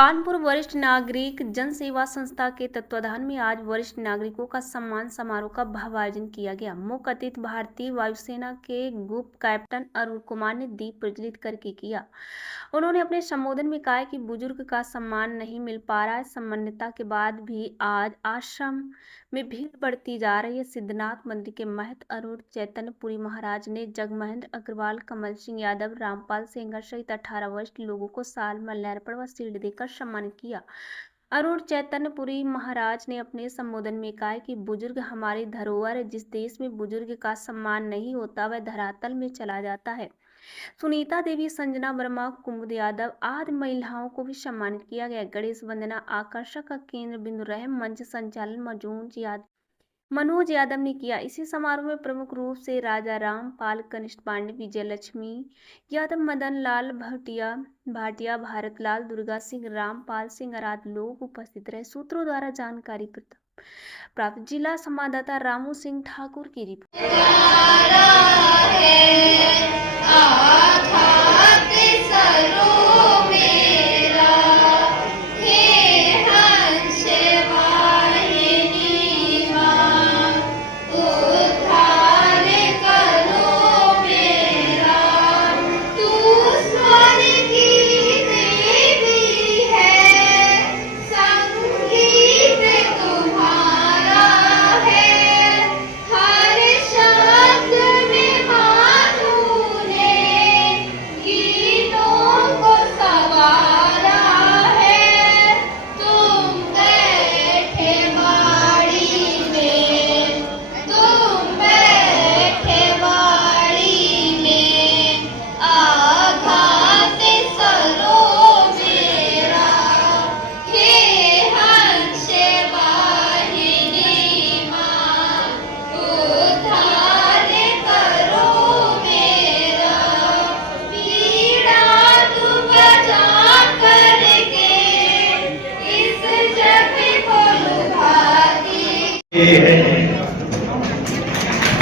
कानपुर वरिष्ठ नागरिक जन सेवा संस्था के तत्वाधान में आज वरिष्ठ नागरिकों का सम्मान समारोह का भव्य आयोजन किया गया। मुख्य अतिथि भारतीय वायुसेना के ग्रुप कैप्टन अरुण कुमार ने दीप प्रज्वलित करके किया। उन्होंने अपने संबोधन में कहा कि बुजुर्ग का सम्मान नहीं मिल पा रहा है। सम्मानिता के बाद भी आज आश्रम में भीड़ बढ़ती जा रही है। सिद्धनाथ मंदिर के महंत अरुण चैतन्यपुरी महाराज ने जगमहेंद्र अग्रवाल, कमल सिंह यादव, रामपाल सेंगर सहित 18 वरिष्ठ लोगों को साल मल्यार्पण व शील्ड देकर सम्मानित किया। अरुण चैतन्यपुरी महाराज ने अपने संबोधन में कहा कि बुजुर्ग हमारी धरोहर है। जिस देश में बुजुर्ग का सम्मान नहीं होता वह धरातल में चला जाता है। सुनीता देवी, संजना वर्मा, कुमुद यादव आदि महिलाओं को भी सम्मानित किया गया। गणेश वंदना आकर्षक का केंद्र बिंदु रहे। मंच संचालन मनोज यादव ने किया। इसी समारोह में प्रमुख रूप से राजा रामपाल, कनिष्ठ पांडे, विजय लक्ष्मी यादव, मदन लाल भाटिया, भारत लाल, दुर्गा सिंह, रामपाल सिंह आदि लोग उपस्थित रहे। सूत्रों द्वारा जानकारी प्राप्त। जिला संवाददाता रामू सिंह ठाकुर की रिपोर्ट।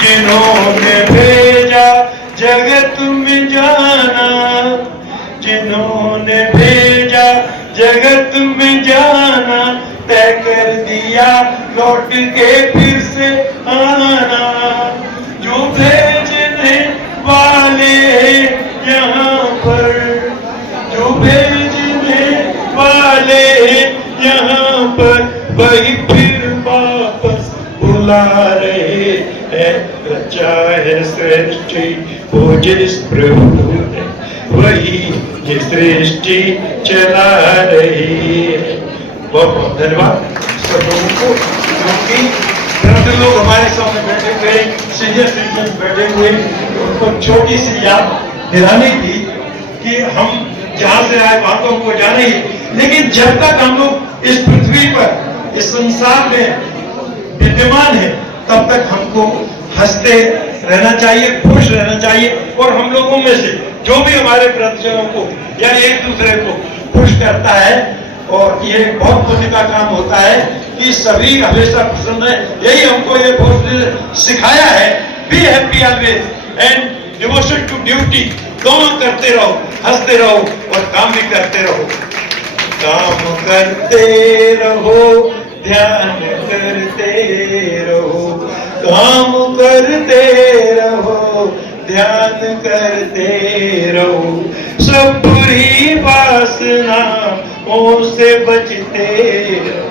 जिन्होंने भेजा जगत में जाना, जिन्होंने भेजा जगत में जाना, तय कर दिया लौट के फिर से आना। जो भेजने वाले यहाँ पर, जो भेजने वाले यहाँ पर, वही फिर वापस बुला रहे हैं। रचा है सृष्टि वो जिस प्रभु ने, वही ये सृष्टि चला रही है। बहुत बहुत धन्यवाद सब लोगों को, क्योंकि वृद्ध लोग हमारे सामने बैठे हुए, सीनियर सिटीजन बैठे हुए, उनको छोटी सी याद दिलानी थी कि हम जहां से आए वहां तो हमको जाना ही, लेकिन जब तक हम लोग इस पृथ्वी पर, इस संसार में विद्यमान है, तब तक हमको हंसते रहना चाहिए, खुश रहना चाहिए। और हम लोगों में से जो भी हमारे वृद्धजनों को या एक दूसरे को खुश करता है, और ये बहुत खुशी का काम होता है कि सभी हमेशा पसंद है। यही हमको ये बहुत सिखाया है। Be happy always and devotion to duty. दोनों करते रहो, हंसते रहो और काम भी करते रहो। काम करते रहो, ध्यान करते रहो, काम करते रहो, ध्यान करते रहो। सब बुरी वासनाओं से बचते रहो।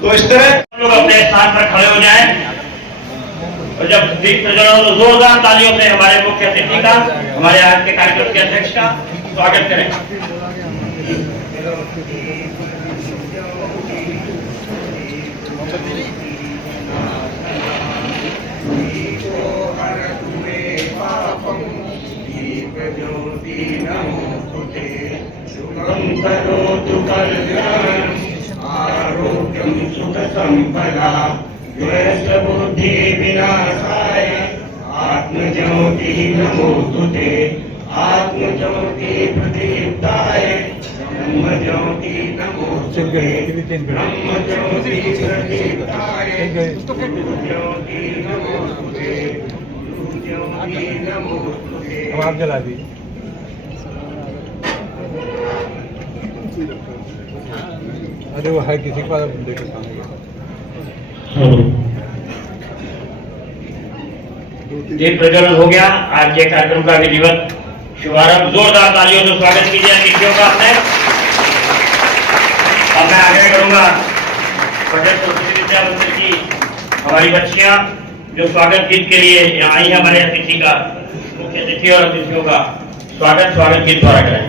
तो इस तरह लोग अपने स्थान पर खड़े हो जाएं, और जब दीप प्रज्वलन हो तो जोरदार तालियों से हमारे मुख्य अतिथि का, हमारे आज के कार्यक्रम के अध्यक्ष का स्वागत करें। करोतु कल्याणं आरोग्यं सुख संपदा द्वेषबुद्धि विनाशाय आत्मज्योति नमोस्तुते आत्मज्योति प्रदीप्ताय ब्रह्मज्योति नमोस्तुते ब्रह्मज्योति प्रदीप्ताय ज्योति नमोस्तुते ज्योति नमोस्तुते। अब आप जला दीजिए। अरे वो है किसी के पास देखे दीप प्रज्वलन हो गया। आज के कार्यक्रम का विधिवत शुभारंभ जोरदार तालियों से स्वागत कीजिए अतिथियों का अपने। अब मैं आगे करूंगा पटेल सरस्वती विद्या मंदिर की हमारी बच्चियां जो स्वागत गीत के लिए यहाँ आई है। हमारे अतिथि का मुख्य अतिथि और अतिथियों का स्वागत गीत द्वारा करें।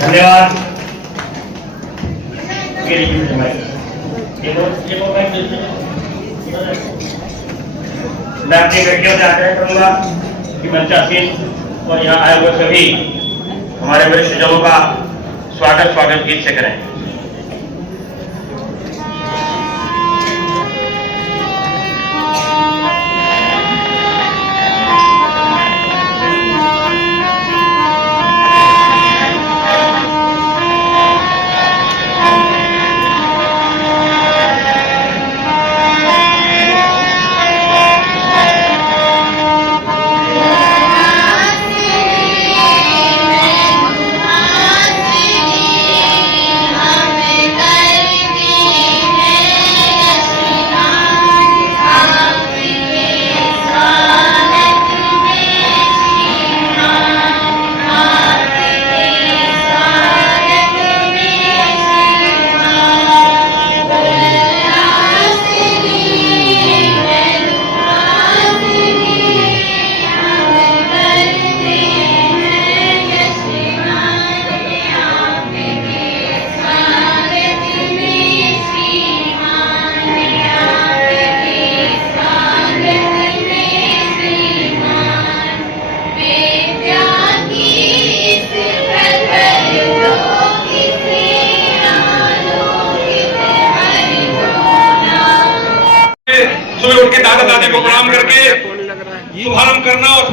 धन्यवाद। मैं अपनी बेटियों से आग्रह करूंगा कि मंचासीन और यहाँ आए हुए सभी हमारे वरिष्ठ जनों का स्वागत गीत से करें। सुबह उठ के दादा दादी को प्रणाम करके शुभारंभ करना और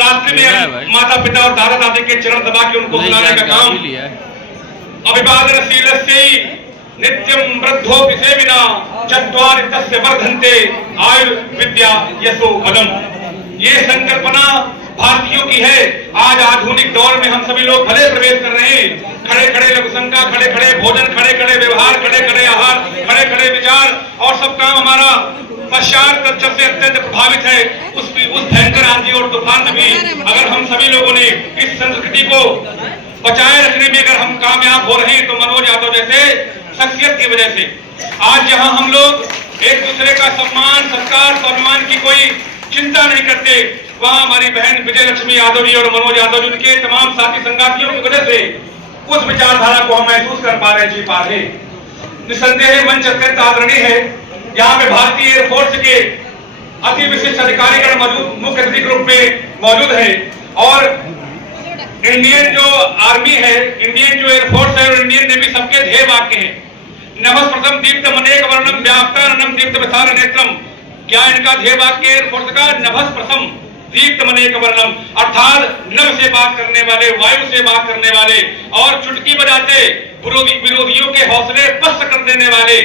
रात्रि में माता पिता और दादा दादी के चरण दबा के उनको बुलाने का काम। अभिवादनशीलस्य नित्यं वृद्धोऽपि सेविना चत्वारि तस्य वर्धन्ते आयुर्विद्या यशो बलम्। ये संकल्पना भारतीयों की है। आज आधुनिक दौर में हम सभी लोग भले प्रवेश कर रहे हैं। खड़े खड़े लघुशंका, खड़े खड़े भोजन, खड़े खड़े व्यवहार, खड़े खड़े आहार, खड़े खड़े विचार और सब काम हमारा पश्चात कल्चर से अत्यंत प्रभावित है। उस भयंकर आंधी और तूफान में भी अगर हम सभी लोगों ने इस संस्कृति को बचाए रखने में अगर हम कामयाब हो रहे हैं तो मनोज यादव जैसे शख्सियत की वजह से आज यहाँ हम लोग एक दूसरे का सम्मान, सत्कार, स्वाभिमान की कोई चिंता नहीं करते। वहाँ हमारी बहन विजय लक्ष्मी यादव जी और मनोज यादव जी उनके तमाम साथी संगातियों की वजह से उस विचारधारा को हम महसूस कर पा रहे, जी पा रहे। निसंदेह मंच अत्यंत आदरणीय है। यहाँ पे भारतीय एयरफोर्स के अति विशिष्ट अधिकारीगण मौजूद मुख्य अतिथि के रूप में मौजूद है और इंडियन जो आर्मी है, इंडियन जो एयरफोर्स है और इंडियन नेवी सबके ध्येय वाक्य है नभः प्रथम दीप्त मनेक वर्णम व्याप्तानम दीप्त विशाल नेत्रम। क्या इनका ध्येय वाक्य एयरफोर्स का नभः प्रथम दीप्त मनेक वर्णम अर्थात नभ से बात करने वाले, वायु से बात करने वाले और चुटकी बजाते विरोधियों के हौसले पस्त कर देने वाले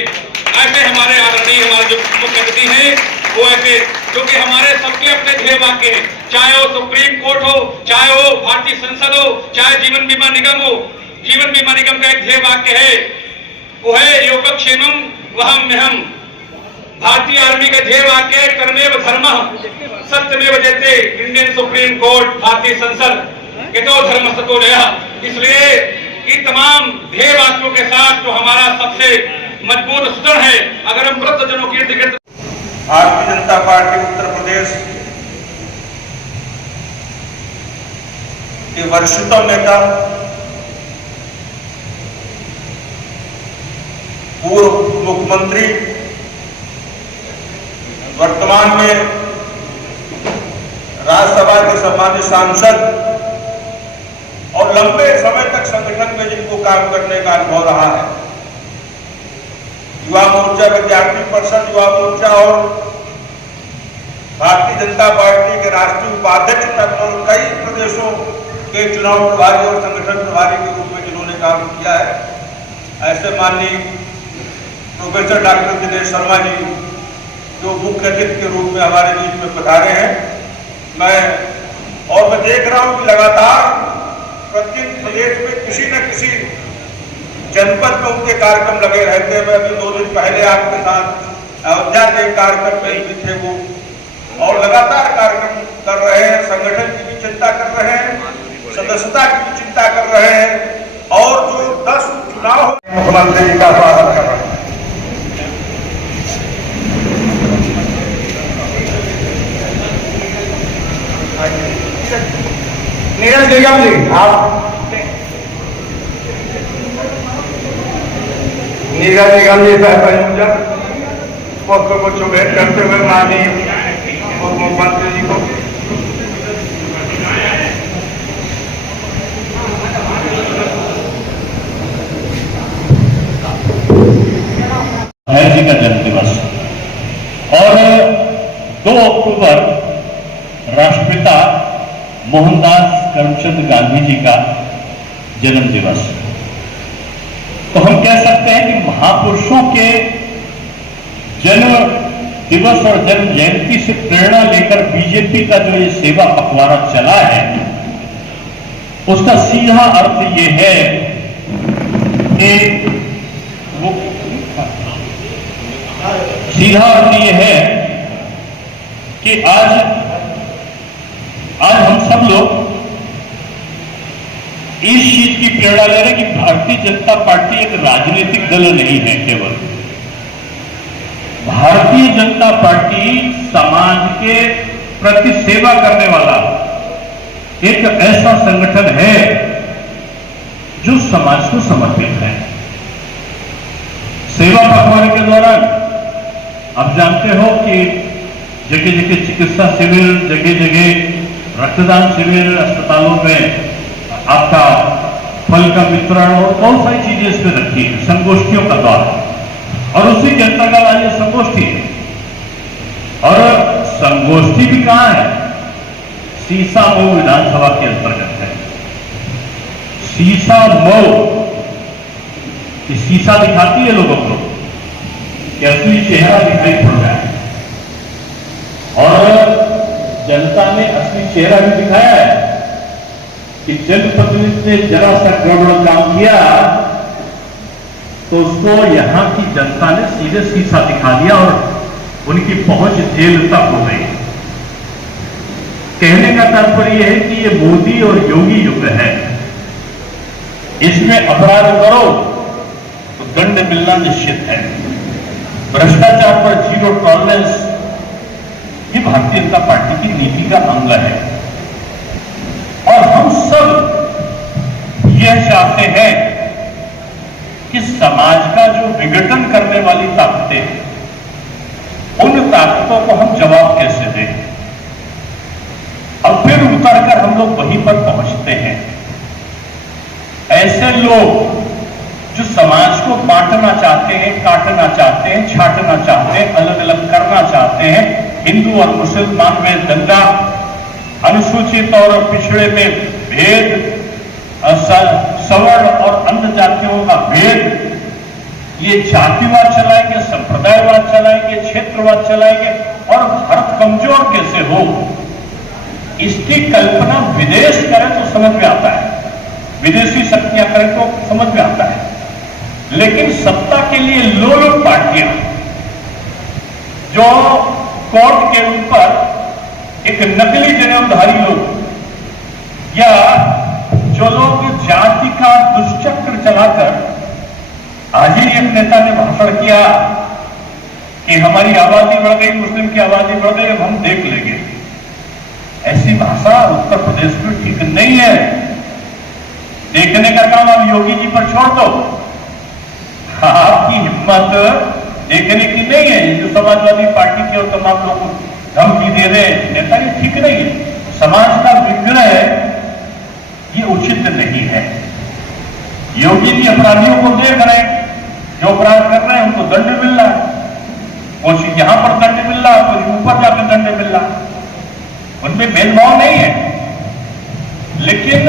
ऐसे हमारे आदरणीय हमारे जो मुख्य अतिथि हैं वो ऐसे जो कि हमारे सबके अपने ध्येय वाक्य हैं। चाहे वो सुप्रीम कोर्ट हो, चाहे वो भारतीय संसद हो, चाहे जीवन बीमा निगम हो। जीवन बीमा निगम का एक ध्येय वाक्य है वो है योगक्षेमम वहम्यहम्। भारतीय आर्मी का ध्येय वाक्य है कर्मेव धर्मः सत्यमेव जयते। इंडियन सुप्रीम कोर्ट, भारतीय संसद यतो धर्म सतो जयः। इसलिए इन तमाम ध्येय वाक्यों के साथ जो हमारा सबसे मजबूत सूत्र है, अगर हम वृद्ध जनों की भारतीय जनता पार्टी उत्तर प्रदेश के वरिष्ठतम नेता, पूर्व मुख्यमंत्री, वर्तमान में राज्यसभा के सम्मानित सांसद और लंबे समय तक संगठन में जिनको काम करने का अनुभव रहा है, युवा मोर्चा, विद्यार्थी परिषद, युवा मोर्चा और भारतीय जनता पार्टी के राष्ट्रीय उपाध्यक्ष तक और कई प्रदेशों के चुनाव प्रभारी और संगठन प्रभारी के रूप में जिन्होंने काम किया है, ऐसे माननीय प्रोफेसर डॉक्टर दिनेश शर्मा जी जो मुख्य अतिथि के रूप में हमारे बीच में पधारे हैं। मैं देख रहा हूं कि लगातार प्रत्येक प्रदेश में किसी न किसी जनपद में उनके कार्यक्रम लगे रहते हैं। मैं अभी 2 दिन पहले आपके साथ अयोध्या के कार्यक्रम में भी थे वो, और लगातार कार्यक्रम कर रहे हैं, संगठन की भी चिंता कर रहे हैं, सदस्यता की भी चिंता कर रहे हैं, और जो 10 चुनाव मुख्यमंत्री जी का स्वागत कर रहे हैं। नीरज निगम जी, आप नीरज निगम जी सह पत्र को शुभेच्छा करते हुए माननीय उप मुख्यमंत्री जी को जी का जन्म दिवस और 2 अक्टूबर राष्ट्रपिता मोहनदास करमचंद गांधी जी का जन्म दिवस। तो हम कह सकते हैं कि महापुरुषों के जन्म दिवस और जन्म जयंती से प्रेरणा लेकर बीजेपी का जो ये सेवा पखवाड़ा चला है, उसका सीधा अर्थ ये है कि आज हम सब लोग इस चीज की प्रेरणा ले रहे हैं कि भारतीय जनता पार्टी एक राजनीतिक दल नहीं है। केवल भारतीय जनता पार्टी समाज के प्रति सेवा करने वाला एक ऐसा संगठन है जो समाज को समर्पित है। सेवा पखवाड़े के दौरान आप जानते हो कि जगह जगह चिकित्सा शिविर, जगह जगह रक्तदान शिविर, अस्पतालों में आपका फल का वितरण और बहुत सारी चीजें इसमें रखी है संगोष्ठियों का द्वारा, और उसी के अंतर्गत आज ये संगोष्ठी है। और संगोष्ठी भी कहां है? सीसा मऊ विधानसभा के अंतर्गत है। सीसा मऊ, शीशा दिखाती है लोगों को कि असली चेहरा दिखाई पड़ रहा है, और जनता ने असली चेहरा भी दिखाया है कि जनप्रतिनिधि ने जरा सा गड़बड़ काम किया तो उसको यहां की जनता ने सीधे शीशा दिखा दिया और उनकी पहुंच जेल तक हो गई। कहने का तात्पर्य यह है कि ये मोदी और योगी युग है। इसमें अपराध करो तो दंड मिलना निश्चित है। भ्रष्टाचार पर 0 टॉलरेंस, ये भारतीय जनता पार्टी की नीति का अंग है। और हम सब यह चाहते हैं कि समाज का जो विघटन करने वाली ताकतें हैं, उन ताकतों को हम जवाब कैसे दें। और फिर उतरकर हम लोग वहीं पर पहुंचते हैं। ऐसे लोग जो समाज को बांटना चाहते हैं, काटना चाहते हैं, छांटना चाहते हैं, अलग अलग करना चाहते हैं, हिंदू और मुसलमान में दंगा, अनुसूचित और पिछड़े में भेद, सवर्ण और अन्य जातियों का भेद, ये जातिवाद चलाएंगे, संप्रदायवाद चलाएंगे, क्षेत्रवाद चलाएंगे, और भारत कमजोर कैसे हो, इसकी कल्पना विदेश करें तो समझ में आता है, विदेशी शक्तियां करें तो समझ में आता है। लेकिन सत्ता के लिए लोलुप पार्टियां जो कोर्ट के ऊपर एक नकली जनेऊधारी लोग या जो लोग जाति का दुष्चक्र चलाकर, आज ही एक नेता ने भाषण किया कि हमारी आबादी बढ़ गई, मुस्लिम की आबादी बढ़ गई, अब हम देख लेंगे। ऐसी भाषा उत्तर प्रदेश में ठीक नहीं है। देखने का काम आप योगी जी पर छोड़ दो, आपकी हिम्मत देखने की नहीं है। जो समाजवादी पार्टी के और तमाम लोग धमकी दे रहे हैं नेता, ये ठीक नहीं है। समाज का विग्रह ये उचित नहीं है। योगी जी अपराधियों को देख रहे हैं, जो अपराध कर रहे हैं उनको दंड मिल रहा है, कुछ यहां पर दंड मिल रहा है, कुछ ऊपर जाकर दंड मिल रहा है। मिला, उनमें भेदभाव नहीं है। लेकिन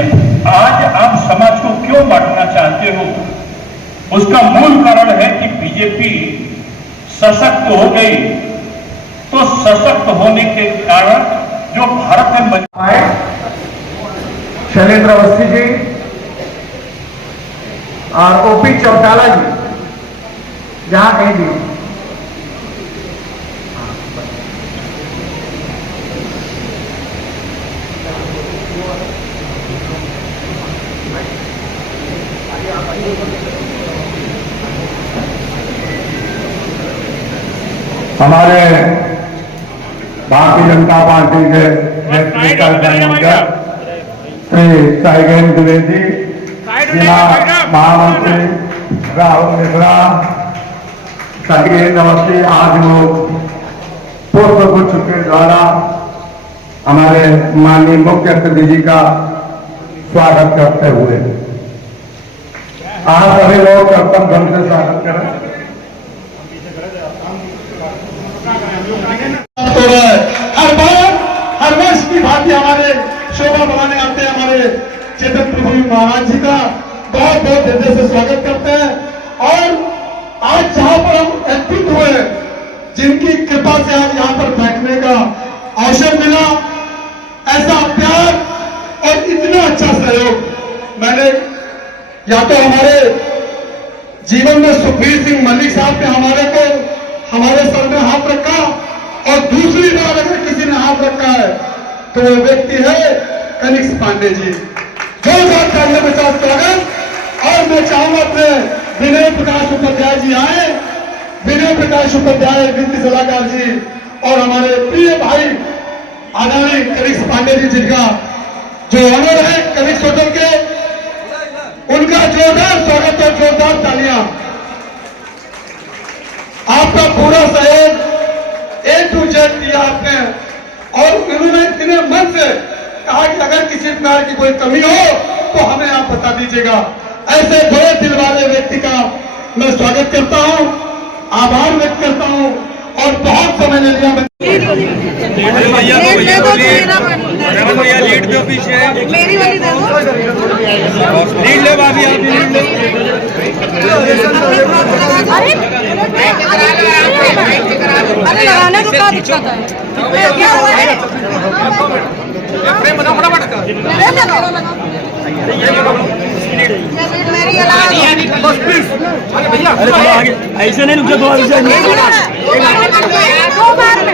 आज आप समाज को क्यों बांटना चाहते हो, उसका मूल कारण है कि बीजेपी सशक्त हो गई। तो सशक्त होने के कारण जो भारत में आए शैलेंद्र अवस्थी जी और ओपी चौटाला जी जहां कहीं भी हो। हमारे भारतीय जनता पार्टी के नेतृत्व श्री साइगेन द्विवेदी, जिला महामंत्री राहुल मिश्रा, संगीत अवस्थी, आज लोग पुष्प गुच्छ के द्वारा हमारे माननीय मुख्य अतिथि जी का स्वागत करते हुए आप सभी लोग कर्तव्य ढंग से स्वागत करें। हर बार हर वर्ष की भांति हमारे शोभा बढ़ाने आते हैं हमारे चेतन प्रभु महाराज जी का बहुत बहुत हृदय से स्वागत करते हैं। और आज जहां पर हम एकत्रित हुए, जिनकी कृपा से आज यहाँ पर बैठने का अवसर मिला, ऐसा प्यार और इतना अच्छा सहयोग मैंने या तो हमारे जीवन में सुखबीर सिंह मलिक साहब ने हमारे सर में हाथ रखा, और दूसरी बार अगर किसी ने हाथ रखा है तो वो व्यक्ति है कनिष्ठ पांडे जी। जोरदार तालियों के साथ स्वागत। और मैं चाहूंगा अपने विनय प्रकाश उपाध्याय जी आए, विनय प्रकाश उपाध्याय वित्त सलाहकार जी, और हमारे प्रिय भाई आदरणीय कनिष्ठ पांडे जी, जिनका जो ऑनर है कनिष्ठ होटल के, उनका जोरदार स्वागत और जोरदार तालियां। आपका पूरा सहयोग A to Z दिया आपने, और उन्होंने इतने मन से कहा कि अगर किसी प्रकार की कोई कमी हो तो हमें आप बता दीजिएगा। ऐसे बड़े दिल वाले व्यक्ति का मैं स्वागत करता हूं, आभार व्यक्त करता हूं, और बहुत समय ले लिया। लीड दो पीछे, मेरी वाली दे दो, लीड ले भाभी, अरे लगाने को क्या दिक्कत है? क्या हुआ है? मेरी ऐसे नहीं रुक जाओ, दो बार में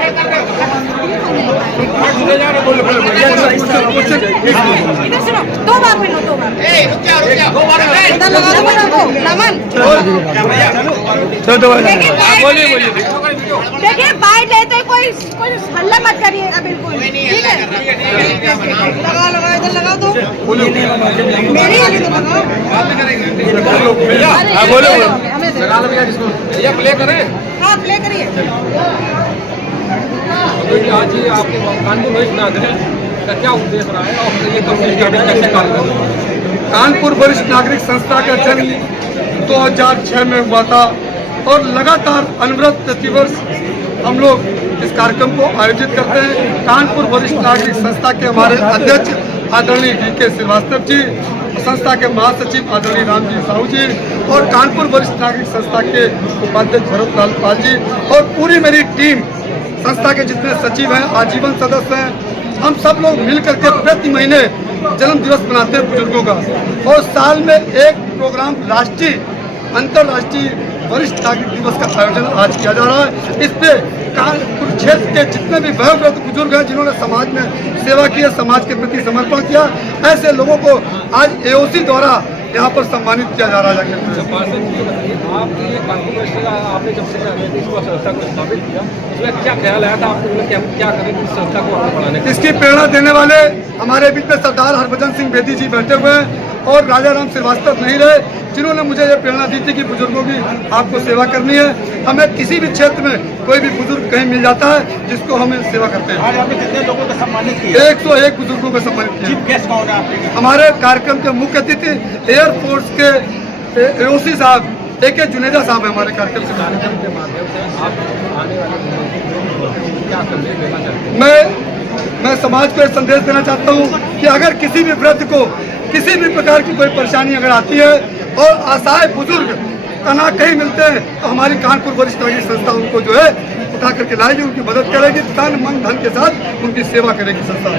इधर सुनो, दो बार में लो, दो बार इधर लगा दो नमन। देखिए बाइट लेते कोई हल्ला मत करिएगा, बिल्कुल ठीक है। लगा इधर लगा दो, मेरी वाली तो लगाओ। प्ले करें। हाँ प्ले करिए। आज ही आपके कानपुर वरिष्ठ नागरिक का क्या उद्देश्य रहा है और ये कंपनी कैसे कार्य कर रही है? कानपुर वरिष्ठ नागरिक संस्था का जन्म 2006 में हुआ था, और लगातार अनवरत प्रतिवर्ष हम लोग इस कार्यक्रम को आयोजित करते हैं। कानपुर वरिष्ठ नागरिक संस्था के हमारे अध्यक्ष आदरणीय DK श्रीवास्तव जी, संस्था के महासचिव आदरणीय रामजी साहू जी, और कानपुर वरिष्ठ नागरिक संस्था के उपाध्यक्ष भरत लाल पाल जी, और पूरी मेरी टीम, संस्था के जितने सचिव हैं, आजीवन सदस्य हैं, हम सब लोग मिलकर के प्रति महीने जन्म दिवस मनाते हैं बुजुर्गों का। और साल में एक प्रोग्राम राष्ट्रीय अंतर्राष्ट्रीय वरिष्ठ नागरिक दिवस का आयोजन आज किया जा रहा है। इस पे कानपुर क्षेत्र के जितने भी वयोवृद्ध बुजुर्ग हैं, जिन्होंने समाज में सेवा की है, समाज के प्रति समर्पण किया, ऐसे लोगों को आज AOC द्वारा यहाँ पर सम्मानित किया जा रहा है। आपने जब से संस्था को स्थापित किया, उसमें क्या ख्याल आया था आपको, क्या करें इस संस्था को आगे बढ़ाने? इसकी प्रेरणा देने वाले हमारे बीच में सरदार हरभजन सिंह बेदी जी बैठे हुए हैं, और राजा राम श्रीवास्तव नहीं रहे, जिन्होंने मुझे ये प्रेरणा दी थी कि बुजुर्गों की आपको सेवा करनी है। हमें किसी भी क्षेत्र में कोई भी बुजुर्ग कहीं मिल जाता है जिसको हमें सेवा करते हैं। आज आपने कितने लोगों को सम्मानित किया? 101 बुजुर्गों को सम्मानित किया। चीफ गेस्ट कौन है आपके? हमारे कार्यक्रम के मुख्य अतिथि एयरफोर्स के AOC साहब ए के जुनेजा साहब है हमारे कार्यक्रम के मैं समाज को एक संदेश देना चाहता हूँ कि अगर किसी भी वृद्ध को किसी भी प्रकार की कोई परेशानी अगर आती है और असहाय बुजुर्ग तना कहीं मिलते हैं तो हमारी कानपुर वरिष्ठ नागरिक संस्था उनको जो है उठा करके लाएगी, उनकी मदद करेगी, तन मन धन के साथ उनकी सेवा करेगी संस्था।